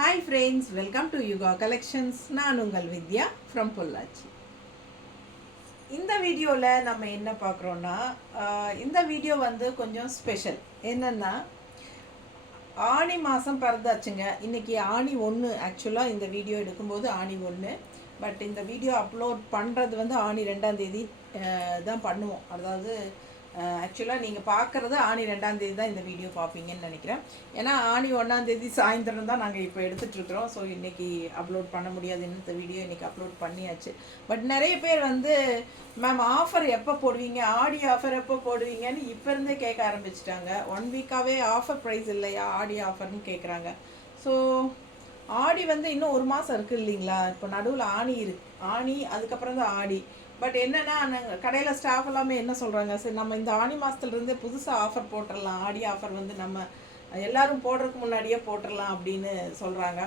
Hi friends, welcome to Yuga Collections. நான் உங்கள் வித்யா from Pollachi. இந்த வீடியோவில் நம்ம என்ன பார்க்குறோன்னா இந்த வீடியோ வந்து கொஞ்சம் ஸ்பெஷல். என்னென்னா ஆனி மாதம் பிறந்தாச்சுங்க. இன்றைக்கி ஆனி 1. ஆக்சுவலாக இந்த வீடியோ எடுக்கும்போது ஆனி 1. பட் இந்த வீடியோ அப்லோட் பண்ணுறது வந்து ஆனி 2ஆம் தேதி தான் பண்ணுவோம். அதாவது ஆக்சுவலாக நீங்கள் பார்க்குறது ஆனி 2ஆம் தேதி தான் இந்த வீடியோ பார்ப்பீங்கன்னு நினைக்கிறேன். ஏன்னா ஆனி 1ஆம் தேதி சாயந்தரம் தான் நாங்கள் இப்போ எடுத்துகிட்ருக்குறோம். ஸோ இன்றைக்கி அப்லோட் பண்ண முடியாது. இந்த வீடியோ இன்றைக்கி அப்லோட் பண்ணியாச்சு. பட் நிறைய பேர் வந்து மேம் ஆஃபர் எப்போ போடுவீங்க, ஆடி ஆஃபர் எப்போ போடுவீங்கன்னு இப்போ இருந்தே கேட்க ஆரம்பிச்சிட்டாங்க. 1 வீக்காகவே ஆஃபர் ப்ரைஸ் இல்லையா, ஆடி ஆஃபர்னு கேட்குறாங்க. ஸோ ஆடி வந்து இன்னும் 1 மாதம் இருக்குது இல்லைங்களா. இப்போ நடுவில் ஆனி இருக்குது. ஆனி அதுக்கப்புறம் தான் ஆடி. பட் என்னென்னா நாங்கள் கடையில் ஸ்டாஃப் எல்லாமே என்ன சொல்கிறாங்க, சரி நம்ம இந்த ஆனி மாதத்துலேருந்தே புதுசாக ஆஃபர் போட்டுடலாம், ஆடி ஆஃபர் வந்து நம்ம எல்லோரும் போடுறதுக்கு முன்னாடியே போட்டுடலாம் அப்படின்னு சொல்கிறாங்க.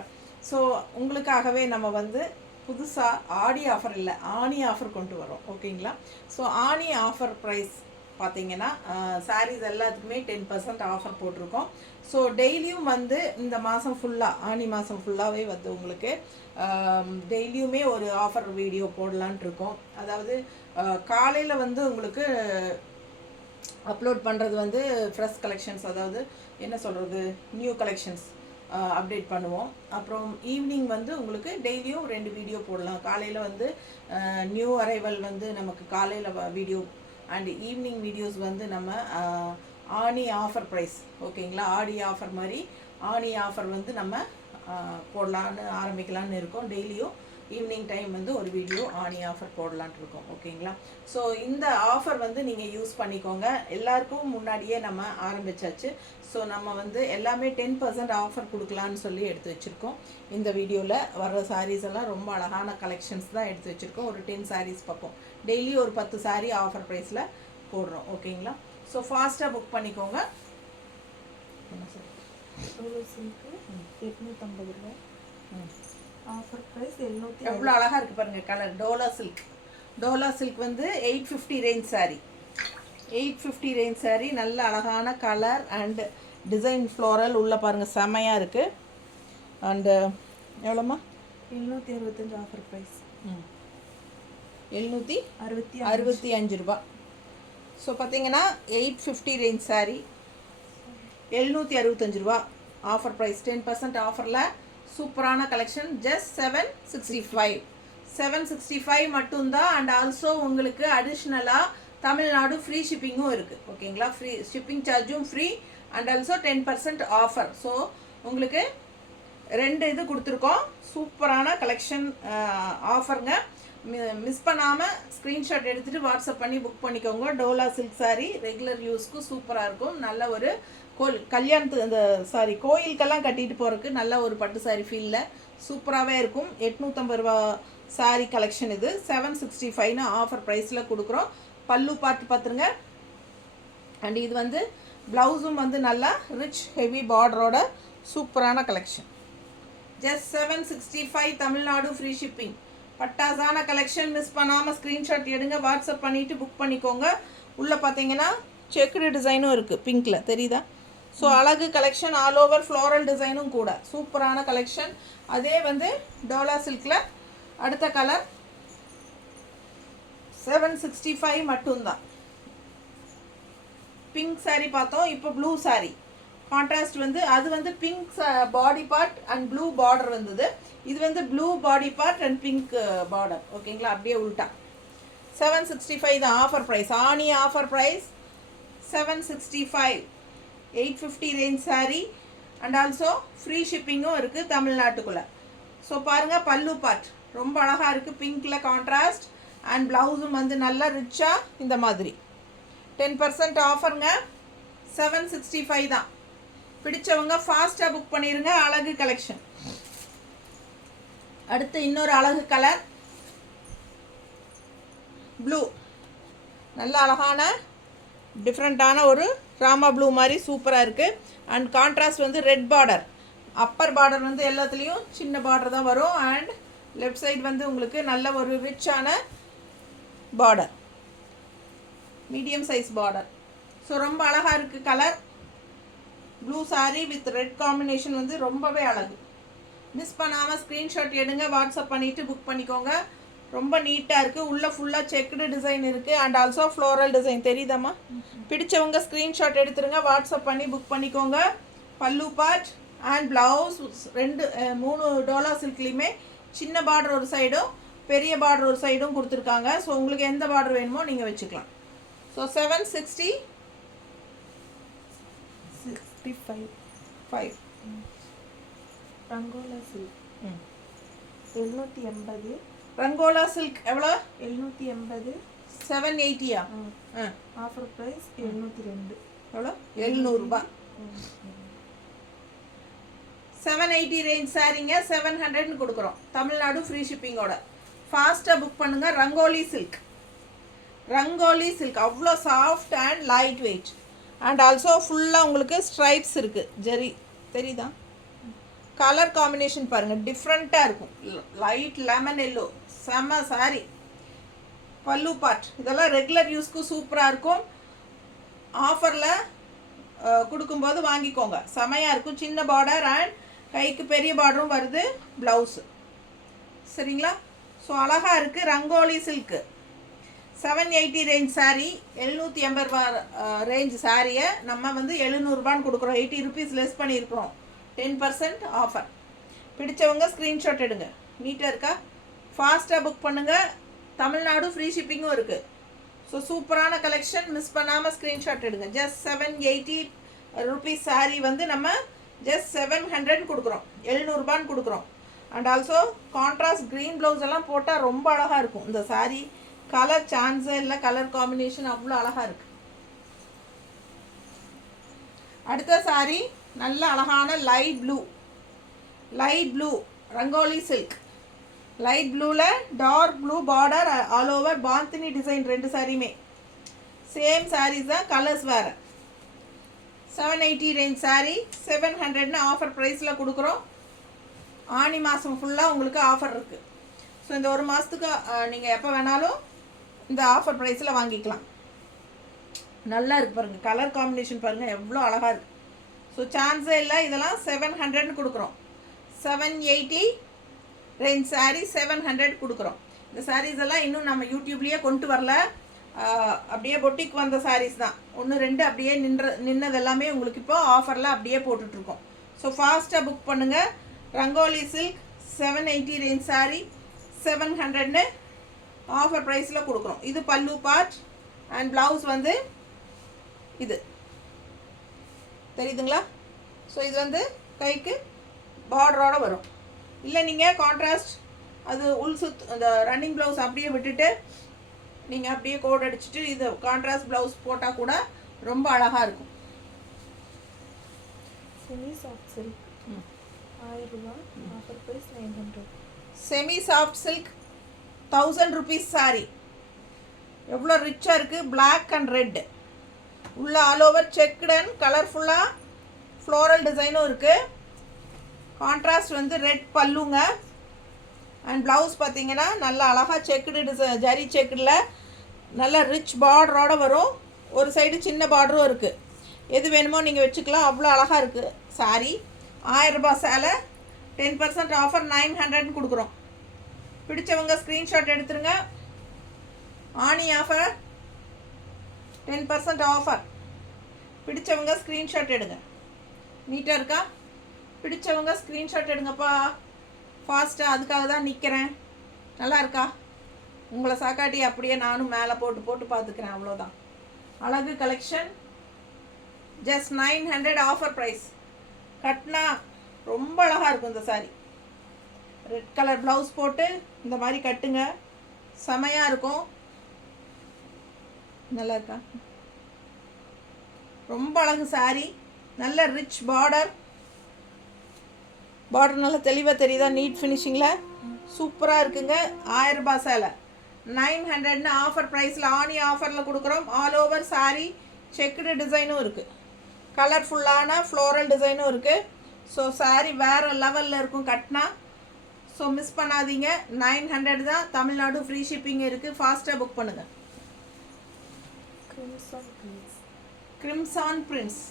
ஸோ உங்களுக்காகவே நம்ம வந்து புதுசாக ஆடி ஆஃபர் இல்லை, ஆனி ஆஃபர் கொண்டு வரோம். ஓகேங்களா. ஸோ ஆனி ஆஃபர் ப்ரைஸ் பார்த்தீங்கன்னா சாரீஸ் எல்லாத்துக்குமே 10% ஆஃபர் போட்டிருக்கோம். ஸோ டெய்லியும் வந்து இந்த மாதம் ஃபுல்லாக, ஆனி மாதம் ஃபுல்லாகவே வந்து உங்களுக்கு டெய்லியுமே ஒரு ஆஃபர் வீடியோ போடலான்ட்டு இருக்கோம். அதாவது காலையில் வந்து உங்களுக்கு அப்லோட் பண்ணுறது வந்து ஃப்ரெஷ் கலெக்ஷன்ஸ், அதாவது என்ன சொல்கிறது, நியூ கலெக்ஷன்ஸ் அப்டேட் பண்ணுவோம். அப்புறம் ஈவினிங் வந்து உங்களுக்கு டெய்லியும் 2 வீடியோ போடலாம். காலையில் வந்து நியூ அரைவல் வந்து நமக்கு காலையில் வீடியோ அண்ட் ஈவினிங் வீடியோஸ் வந்து நம்ம ஆனி ஆஃபர் ப்ரைஸ். ஓகேங்களா. ஆடி ஆஃபர் மாதிரி ஆனி ஆஃபர் வந்து நம்ம போடலான்னு ஆரம்பிக்கலான்னு இருக்கோம். டெய்லியும் ஈவினிங் டைம் வந்து ஒரு வீடியோ ஆனி ஆஃபர் போடலான்ட்டு இருக்கோம். ஓகேங்களா. ஸோ இந்த ஆஃபர் வந்து நீங்கள் யூஸ் பண்ணிக்கோங்க. எல்லாருக்கும் முன்னாடியே நம்ம ஆரம்பித்தாச்சு. ஸோ நம்ம வந்து எல்லாமே 10% ஆஃபர் கொடுக்கலான்னு சொல்லி எடுத்து வச்சுருக்கோம். இந்த வீடியோவில் வர்ற சாரீஸ் எல்லாம் ரொம்ப அழகான கலெக்ஷன்ஸ் தான் எடுத்து வச்சுருக்கோம். ஒரு 10 சாரீஸ் பார்ப்போம். டெய்லி ஒரு 10 சாரீ ஆஃபர் ப்ரைஸில் போடுறோம். ஓகேங்களா. ஸோ ஃபாஸ்ட்டாக புக் பண்ணிக்கோங்க. சில்க்கு 850 ரூபா, ஆஃபர் ப்ரைஸ் 700. எவ்வளோ அழகாக இருக்குது பாருங்கள் கலர். டோலா சில்க் வந்து 850 ரேஞ்ச் சாரீ. 850 ரேஞ்ச் சாரீ. நல்ல அழகான கலர் அண்ட் டிசைன் ஃப்ளோரல் உள்ள பாருங்கள், செமையாக இருக்குது. அண்டு எவ்வளோம்மா? 765 ஆஃபர் ப்ரைஸ். 765 ரூபா. ஸோ பார்த்தீங்கன்னா 850 ரேஞ்ச் சாரீ 765 ரூபா ஆஃபர் ப்ரைஸ். 10% ஆஃபரில் சூப்பரான கலெக்ஷன். ஜஸ்ட் 765 மட்டும்தான். அண்ட் ஆல்சோ உங்களுக்கு அடிஷ்னலாக தமிழ்நாடு ஃப்ரீ ஷிப்பிங்கும் இருக்குது. ஓகேங்களா. ஃப்ரீ ஷிப்பிங் சார்ஜும் free and also 10% offer. So உங்களுக்கு 2 இது கொடுத்துருக்கோம். சூப்பரான கலெக்ஷன் ஆஃபருங்க. மிஸ் பண்ணாமல் ஸ்க்ரீன்ஷாட் எடுத்துகிட்டு வாட்ஸ்அப் பண்ணி புக் பண்ணிக்கோங்க. டோலா சில்க் சாரீ ரெகுலர் யூஸ்க்கு சூப்பராக இருக்கும். நல்ல ஒரு கல்யாணத்து அந்த கோயிலுக்கெல்லாம் கட்டிட்டு போகிறதுக்கு நல்ல ஒரு பட்டு சாரீ ஃபீலில் சூப்பராகவே இருக்கும். 850 ரூபா சாரீ கலெக்ஷன் இது. 765ன்னு ஆஃபர் ப்ரைஸில் கொடுக்குறோம். பல்லு பார்த்து பார்த்துருங்க. அண்ட் இது வந்து ப்ளவுஸும் வந்து நல்லா ரிச் ஹெவி பார்டரோட சூப்பரான collection. Just 765 Tamil Nadu free shipping. பட்டாசான கலெக்ஷன். மிஸ் பண்ணாமல் ஸ்க்ரீன்ஷாட் எடுங்க, வாட்ஸ்அப் பண்ணிவிட்டு புக் பண்ணிக்கோங்க. உள்ளே பார்த்தீங்கன்னா செக்குடு டிசைனும் இருக்குது, பிங்க்கில் தெரியுதா. ஸோ அழகு கலெக்ஷன். ஆல் ஓவர் ஃப்ளோரல் டிசைனும் கூட சூப்பரான கலெக்ஷன். அதே வந்து டோலா சில்கில் அடுத்த கலர் 765 மட்டும்தான். பிங்க் சாரீ பார்த்தோம். இப்போ ப்ளூ சாரீ கான்ட்ராஸ்ட் வந்து அது வந்து pink body part and blue border வந்தது. இது வந்து blue body part and pink border. ஓகேங்களா. அப்படியே உள்டா. 765 தான் offer price. Aani offer price 765. 850 range sari and also free ஷிப்பிங்கும் இருக்குது தமிழ்நாட்டுக்குள்ளே. ஸோ பாருங்கள் பல்லு பார்ட் ரொம்ப அழகாக இருக்குது, பிங்க்கில் கான்ட்ராஸ்ட். அண்ட் ப்ளவுஸும் வந்து நல்லா ரிச்சாக இந்த மாதிரி 10% ஆஃபருங்க. 765 தான். பிடிச்சவங்க ஃபாஸ்ட்டாக புக் பண்ணிடுங்க. அழகு கலெக்ஷன். அடுத்து இன்னொரு அழகு கலர் ப்ளூ. நல்ல அழகான டிஃப்ரெண்ட்டான ஒரு ராமா ப்ளூ மாதிரி சூப்பராக இருக்குது. அண்ட் கான்ட்ராஸ்ட் வந்து ரெட் பார்டர். அப்பர் பார்டர் வந்து எல்லாத்துலேயும் சின்ன பார்டர் தான் வரும். அண்ட் லெஃப்ட் சைடு வந்து உங்களுக்கு நல்ல ஒரு ரிச்சான பார்டர், மீடியம் சைஸ் பார்டர். ஸோ ரொம்ப அழகாக இருக்குது colour. Blue sari with red combination வந்து ரொம்பவே அழகு. மிஸ் பண்ணாமல் ஸ்க்ரீன்ஷாட் எடுங்க, வாட்ஸ்அப் பண்ணிவிட்டு புக் பண்ணிக்கோங்க. ரொம்ப நீட்டாக இருக்குது. உள்ளே ஃபுல்லாக செக்குடு டிசைன் இருக்குது அண்ட் ஆல்சோ ஃப்ளோரல் டிசைன். தெரியுதாம்மா? பிடிச்சவங்க ஸ்க்ரீன்ஷாட் எடுத்துருங்க, வாட்ஸ்அப் பண்ணி புக் பண்ணிக்கோங்க. பல்லு பார்ட் அண்ட் ப்ளவுஸ் 3 டோலா சில்க்லேயுமே சின்ன பார்டர் ஒரு சைடும் பெரிய பார்டர் ஒரு சைடும் கொடுத்துருக்காங்க. ஸோ உங்களுக்கு எந்த பார்டர் வேணுமோ நீங்கள் வச்சுக்கலாம். So 765 Rangola silk 780. Rangola silk எவ்வளோ? 780. 780 ஆஃபர் ப்ரைஸ் 702. எவ்வளோ? 700 ரூபாய். 780 ரேஞ்ச் சாரீங்க 700ன்னு கொடுக்குறோம். தமிழ்நாடு ஃப்ரீ ஷிப்பிங்கோட. ஃபாஸ்ட்டாக புக் பண்ணுங்கள். ரங்கோலி சில்க் அவ்வளோ soft and light weight and also ஃபுல்லாக உங்களுக்கு ஸ்ட்ரைப்ஸ் இருக்குது. ஜெரி தெரியுதா? கலர் காம்பினேஷன் பாருங்கள், டிஃப்ரெண்ட்டாக இருக்கும். லைட் லெமன் எல்லோ, செம்ம சாரி. பல்லு பார்ட் இதெல்லாம் ரெகுலர் யூஸ்க்கு சூப்பராக இருக்கும். ஆஃபரில் கொடுக்கும்போது வாங்கிக்கோங்க, செமையாக இருக்கும். சின்ன பார்டர் அண்ட் கைக்கு பெரிய பார்டரும் வருது ப்ளவுஸு. சரிங்களா? ஸோ அழகாக இருக்குது. Rangoli silk 780 range sari. 780 ரூபா ரேஞ்ச் சாரியை நம்ம வந்து 700 ரூபான்னு கொடுக்குறோம். 80 ருபீஸ் லெஸ் பண்ணியிருக்கிறோம். 10% ஆஃபர். பிடிச்சவங்க ஸ்க்ரீன்ஷாட் எடுங்க. நீட்டாக இருக்கா? ஃபாஸ்ட்டாக புக் பண்ணுங்கள். தமிழ்நாடு ஃப்ரீ ஷிப்பிங்கும் இருக்குது. ஸோ சூப்பரான கலெக்ஷன், மிஸ் பண்ணாமல் ஸ்க்ரீன்ஷாட் எடுங்க. ஜஸ்ட் 780 ருபீஸ் சாரீ வந்து நம்ம ஜஸ்ட் 700 கொடுக்குறோம், 700 ரூபான்னு கொடுக்குறோம். And also contrast green blouse எல்லாம் போட்டால் ரொம்ப அழகாக இருக்கும் இந்த சாரீ. கலர் சான்ஸே இல்லை, கலர் காம்பினேஷன் அவ்வளோ அழகாக இருக்குது. அடுத்த சாரீ நல்ல அழகான light blue Rangoli silk. Light ப்ளூவில் dark blue border all over bandhani design. 2 சாரியுமே சேம் சாரீஸ் தான், கலர்ஸ் வேறு. 780 ரேஞ்ச் சாரீ 700ன்னு ஆஃபர் ப்ரைஸில் கொடுக்குறோம். ஆனி மாதம் ஃபுல்லாக உங்களுக்கு ஆஃபர் இருக்குது. ஸோ இந்த ஒரு மாதத்துக்கு நீங்கள் எப்போ வேணாலும் இந்த ஆஃபர் ப்ரைஸில் வாங்கிக்கலாம். நல்லா இருக்குது பாருங்கள், கலர் காம்பினேஷன் பாருங்கள் எவ்வளோ அழகாக இருக்குது. ஸோ சான்ஸே இல்லை. இதெல்லாம் 700ன்னு கொடுக்குறோம். 780 ரேஞ்ச் சாரீ 700 கொடுக்குறோம். இந்த சாரீஸ் எல்லாம் இன்னும் நம்ம யூடியூப்லேயே கொண்டு வரல, அப்படியே பொட்டிக்கு வந்த சாரீஸ் தான். 1 2 அப்படியே நின்னது எல்லாமே உங்களுக்கு இப்போ ஆஃபரில் அப்படியே போட்டுட்ருக்கோம். ஸோ ஃபாஸ்ட்டாக புக் பண்ணுங்கள். ரங்கோலி சில்க் 780 ரேஞ்ச் சாரீ 700ன்னு ஆஃபர் ப்ரைஸில் கொடுக்குறோம். இது பல்லு பார்ட் அண்ட் ப்ளவுஸ் வந்து இது தெரியுதுங்களா? ஸோ இது வந்து கைக்கு பார்டரோடு வரும். இல்லை நீங்கள் கான்ட்ராஸ்ட் அது அந்த ரன்னிங் ப்ளவுஸ் அப்படியே விட்டுட்டு நீங்கள் அப்படியே கோட் அடிச்சுட்டு இது கான்ட்ராஸ்ட் ப்ளவுஸ் போட்டால் கூட ரொம்ப அழகாக இருக்கும். செமி சாஃப்ட் சில்க் 1000 ரூபா. Offer price 900. Semi soft silk 1000 rupees sari. எவ்வளோ ரிச்சாக இருக்குது. பிளாக் அண்ட் ரெட் உள்ள ஆல் ஓவர் செக்குடு அண்ட் கலர்ஃபுல்லாக ஃப்ளோரல் டிசைனும் இருக்குது. கான்ட்ராஸ்ட் வந்து ரெட் பல்லுங்க. அண்ட் ப்ளவுஸ் பார்த்தீங்கன்னா நல்லா அழகாக செக்குடு ஜரி செக்குடில் நல்லா ரிச் பார்டரோடு வரும். ஒரு சைடு சின்ன பார்டரும் இருக்குது. எது வேணுமோ நீங்கள் வச்சுக்கலாம். அவ்வளோ அழகாக இருக்குது சாரீ. 1000 ரூபாய் சேலை 10% ஆஃபர் 900ன்னு கொடுக்குறோம். பிடிச்சவங்க ஸ்க்ரீன்ஷாட் எடுத்துருங்க. ஆனி ஆஃபர் 10% ஆஃபர். பிடிச்சவங்க ஸ்க்ரீன்ஷாட் எடுங்க. நீட்டாக இருக்கா? பிடிச்சவங்க ஸ்க்ரீன்ஷாட் எடுங்கப்பா ஃபாஸ்ட்டாக. அதுக்காக தான் நிற்கிறேன். நல்லா இருக்கா? உங்களை சாக்காட்டி அப்படியே நானும் மேலே போட்டு பார்த்துக்கிறேன். அவ்வளோதான். அழகு கலெக்ஷன். Just 900 offer price. கட்டினா ரொம்ப அழகாக இருக்கும் இந்த சாரீ. ரெட் கலர் ப்ளவுஸ் போட்டு இந்த மாதிரி கட்டுங்க, செமையாக இருக்கும். நல்லா இருக்கா? ரொம்ப அழகு சாரீ. நல்ல ரிச் பார்டர் நல்லா தெளிவாக தெரியுதா? நீட் ஃபினிஷிங்கில் சூப்பராக இருக்குங்க. 1000 ரூபாய் சேலை 900ன்னு ஆஃபர் ப்ரைஸில் ஆனி ஆஃபரில் கொடுக்குறோம். ஆல் ஓவர் சாரீ செக்குடு டிசைனும் இருக்குது, கலர்ஃபுல்லான ஃப்ளோரல் டிசைனும் இருக்குது. ஸோ சாரீ வேறு லெவலில் இருக்கும் கட்டினா. ஸோ மிஸ் பண்ணாதீங்க. 900 தான். தமிழ்நாடு ஃப்ரீ ஷிப்பிங் இருக்குது. ஃபாஸ்ட்டாக புக் பண்ணுங்கள். கிரிம்சான் பிரின்ஸ்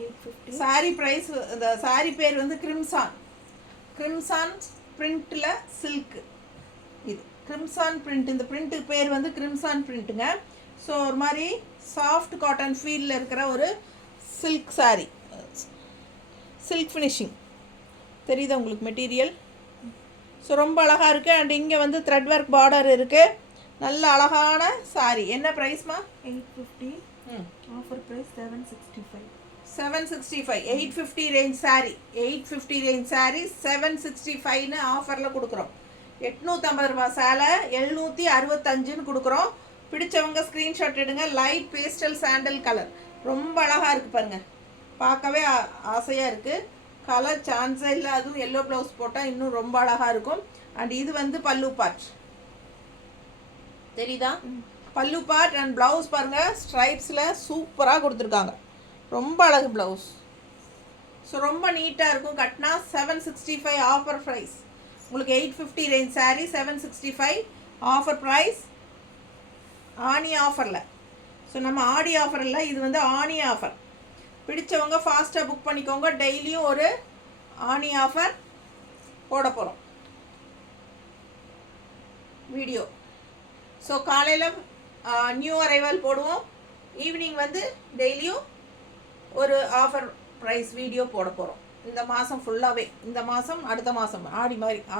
850. சாரீ ப்ரைஸ், இந்த சாரீ பேர் வந்து கிரிம்சான். கிரிம்சான் பிரிண்ட்டில் சில்க்கு. இது கிரிம்சான் பிரிண்ட். இந்த பிரிண்ட்டுக்கு பேர் வந்து கிரிம்சான் பிரிண்ட்டுங்க. ஸோ ஒரு மாதிரி சாஃப்ட் காட்டன் ஃபீலில் இருக்கிற ஒரு சில்க் சாரீ, சில்க் ஃபினிஷிங் தெரியுதா உங்களுக்கு மெட்டீரியல்? ஸோ ரொம்ப அழகாக இருக்குது. அண்ட் இங்கே வந்து த்ரெட் ஒர்க் பார்டர் இருக்குது. நல்ல அழகான சாரீ. என்ன ப்ரைஸ்மா? 850. Offer price 765. 765. 850 range sari. 850 range sari 765ன்னு ஆஃபரில் கொடுக்குறோம். 850 ரூபா சேலை 765ன்னு கொடுக்குறோம். பிடிச்சவங்க ஸ்க்ரீன்ஷாட் எடுங்க. லைட் பேஸ்டல் சாண்டல் கலர் ரொம்ப அழகாக இருக்குது பாருங்கள். பார்க்கவே ஆசையாக இருக்குது. கலர் சான்ஸே இல்லை. அதுவும் எல்லோ ப்ளவுஸ் போட்டால் இன்னும் ரொம்ப அழகாக இருக்கும். அண்ட் இது வந்து பல்லு பார்ட் தெரியுதா? பல்லு பார்ட் அண்ட் ப்ளவுஸ் பாருங்கள். ஸ்ட்ரைப்ஸில் சூப்பராக கொடுத்துருக்காங்க. ரொம்ப அழகு ப்ளவுஸ். ஸோ ரொம்ப நீட்டாக இருக்கும். கட்டினா 765 ஆஃபர் ப்ரைஸ். உங்களுக்கு 850 range sari 765 offer price. Aani ஆஃபரில். ஸோ நம்ம ஆடி ஆஃபர் இல்லை, இது வந்து ஆனி ஆஃபர். பிடிச்சவங்க ஃபாஸ்ட்டாக புக் பண்ணிக்கோங்க. டெய்லியும் ஒரு ஆனி ஆஃபர் போட போகிறோம் வீடியோ. ஸோ காலையில் நியூ அரைவல் போடுவோம். ஈவினிங் வந்து டெய்லியும் ஒரு ஆஃபர் ப்ரைஸ் வீடியோ போட போகிறோம். இந்த மாதம் ஃபுல்லாகவே, இந்த மாதம் அடுத்த மாதம்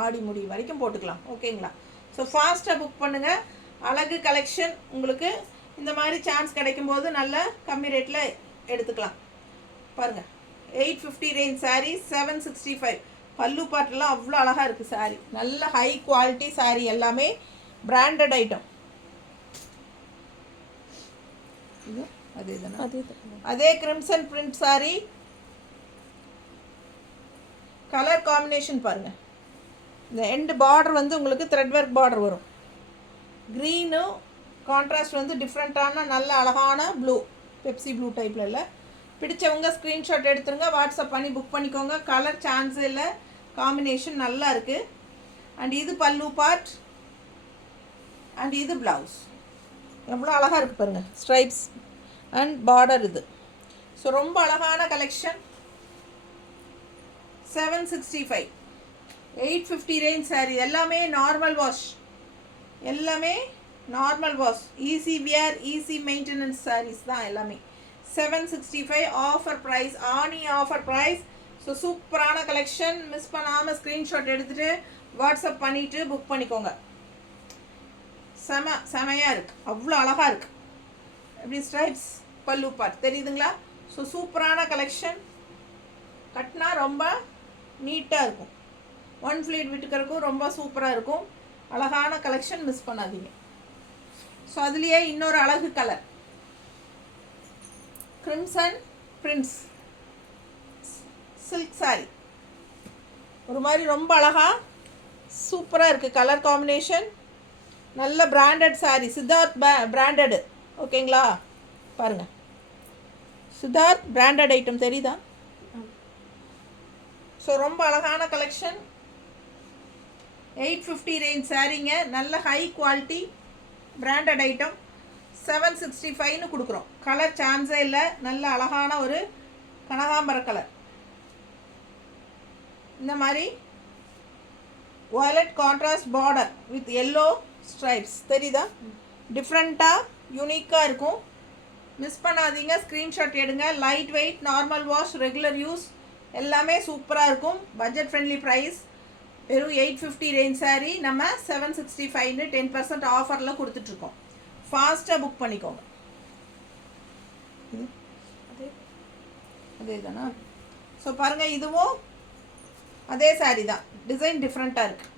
ஆடி முடிவு வரைக்கும் போட்டுக்கலாம். ஓகேங்களா? ஸோ ஃபாஸ்ட்டாக புக் பண்ணுங்கள். அழகு கலெக்ஷன் உங்களுக்கு இந்த மாதிரி சான்ஸ் கிடைக்கும்போது நல்ல கம்மி ரேட்டில் எடுத்துக்கலாம். பாருங்கள் 850 ரேஞ்ச் சாரீ 765. பல்லு பாட்டெல்லாம் அவ்வளோ அழகாக இருக்குது சாரீ. நல்ல ஹை குவாலிட்டி சாரீ, எல்லாமே பிராண்டட் ஐட்டம். இது அதே தானே? அதே crimson print sari. Colour combination பாருங்கள். இந்த எண்டு பார்டர் வந்து உங்களுக்கு த்ரெட் ஒர்க் பார்டர் வரும். க்ரீனும் கான்ட்ராஸ்ட் வந்து டிஃப்ரெண்ட்டான நல்ல அழகான ப்ளூ, பெப்சி ப்ளூ டைப்பில் இல்லை. பிடிச்சவங்க ஸ்க்ரீன்ஷாட் எடுத்துருங்க. வாட்ஸ்அப் பண்ணி புக் பண்ணிக்கோங்க. கலர் சான்ஸே இல்லை. காம்பினேஷன் நல்லா இருக்குது. அண்ட் இது பல்லு பார்ட் அண்ட் இது ப்ளவுஸ். எவ்வளோ அழகாக இருக்குது பாருங்கள். ஸ்ட்ரைப்ஸ் அண்ட் பார்டர் இது. ஸோ ரொம்ப அழகான கலெக்ஷன். 765. 850 ரேஞ்ச் சாரீ. எல்லாமே நார்மல் வாஷ், எல்லாமே normal wash, easy wear, easy maintenance saris தான் எல்லாமே. 765 ஆஃபர் ப்ரைஸ், ஆனி ஆஃபர் ப்ரைஸ். ஸோ சூப்பரான கலெக்ஷன். மிஸ் பண்ணாமல் ஸ்க்ரீன்ஷாட் எடுத்துகிட்டு வாட்ஸ்அப் பண்ணிவிட்டு புக் பண்ணிக்கோங்க. செமையாக இருக்குது. அவ்வளோ அழகாக இருக்குது. எப்படி ஸ்ட்ரைப்ஸ் பல்லு பார்ட் தெரியுதுங்களா? ஸோ சூப்பரான கலெக்ஷன். கட்டினா ரொம்ப நீட்டாக இருக்கும். ஒன் ஃப்ளீட் விட்டுக்கிறதுக்கும் ரொம்ப சூப்பராக இருக்கும். அழகான கலெக்ஷன், மிஸ் பண்ணாதீங்க. ஸோ அதுலேயே இன்னொரு அழகு colour crimson prints silk sari. ஒரு மாதிரி ரொம்ப அழகாக சூப்பராக இருக்குது கலர் காம்பினேஷன். நல்ல பிராண்டட் சாரீ. சித்தார்த் பிராண்டடு. ஓகேங்களா? பாருங்கள், சித்தார்த் பிராண்டட் ஐட்டம் தெரியுதா? ஸோ ரொம்ப அழகான கலெக்ஷன். 850 ரேஞ்ச் சாரீங்க. நல்ல ஹை குவாலிட்டி பிராண்டட் ஐட்டம். 765ன்னு கொடுக்குறோம். கலர் சான்ஸே இல்லை. நல்ல அழகான ஒரு கனகாம்பர கலர். இந்த மாதிரி violet contrast border with yellow stripes தெரியுதா? டிஃப்ரெண்ட்டாக யூனிக்காக இருக்கும். மிஸ் பண்ணாதீங்க. ஸ்க்ரீன்ஷாட் எடுங்க. Light weight, normal wash, regular use எல்லாமே சூப்பராக இருக்கும். Budget friendly price. வெறும் 850 ரேஞ்ச் சாரீ நம்ம 765ன்னு 10% ஆஃபரில் கொடுத்துட்ருக்கோம். ஃபாஸ்ட்டாக புக் பண்ணிக்கோங்க. அதே தானா? ஸோ பாருங்கள், இதுவும் அதே சாரீ தான். டிசைன் டிஃப்ரெண்ட்டாக இருக்குது.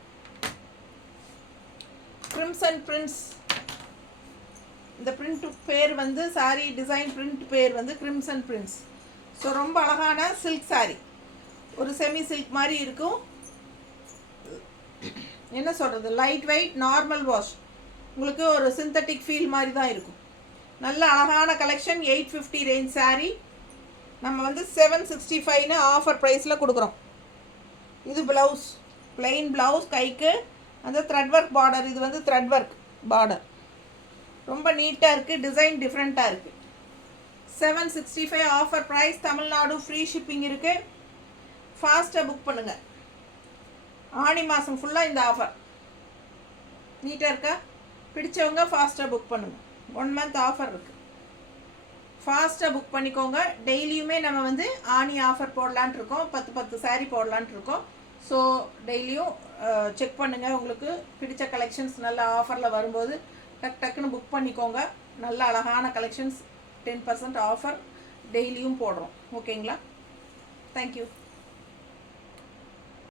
Crimson prints. இந்த பிரிண்ட் பேர் வந்து சாரீ டிசைன் பிரிண்ட் பேர் வந்து கிரிம்சன் பிரிண்ட்ஸ். ஸோ ரொம்ப அழகான சில்க் சாரீ. ஒரு செமி சில்க் மாதிரி இருக்கும். என்ன சொல்கிறது, லைட் வெயிட், நார்மல் வாஷ். உங்களுக்கு ஒரு சிந்தட்டிக் ஃபீல் மாதிரி தான் இருக்கும். நல்ல அழகான கலெக்ஷன். 850 ரேஞ்ச் சாரீ நம்ம வந்து 765ன்னு ஆஃபர் ப்ரைஸில் கொடுக்குறோம். இது ப்ளவுஸ், பிளெயின் ப்ளவுஸ். கைக்கு அந்த த்ரெட் ஒர்க் பார்டர். இது வந்து த்ரெட் ஒர்க் பார்டர். ரொம்ப நீட்டாக இருக்குது. டிசைன் டிஃப்ரெண்ட்டாக இருக்குது. 765 offer price. Tamil Nadu free shipping இருக்குது. ஃபாஸ்ட்டாக புக் பண்ணுங்கள். ஆனி மாதம் ஃபுல்லாக இந்த ஆஃபர். நீட்டாக இருக்கா? பிடிச்சவங்க ஃபாஸ்ட்டாக புக் பண்ணுங்கள். 1 month ஆஃபர் இருக்குது. ஃபாஸ்ட்டாக புக் பண்ணிக்கோங்க. டெய்லியுமே நம்ம வந்து ஆனி ஆஃபர் போடலான்ட்டு இருக்கோம். 10 saree போடலான்ட்டு இருக்கோம். ஸோ டெய்லியும் செக் பண்ணுங்கள். உங்களுக்கு பிடிச்ச கலெக்ஷன்ஸ் நல்ல ஆஃபரில் வரும்போது டக்குன்னு புக் பண்ணிக்கோங்க. நல்ல அழகான கலெக்ஷன்ஸ் 10% ஆஃபர் டெய்லியும் போடுறோம். ஓகேங்களா? தேங்க்யூ.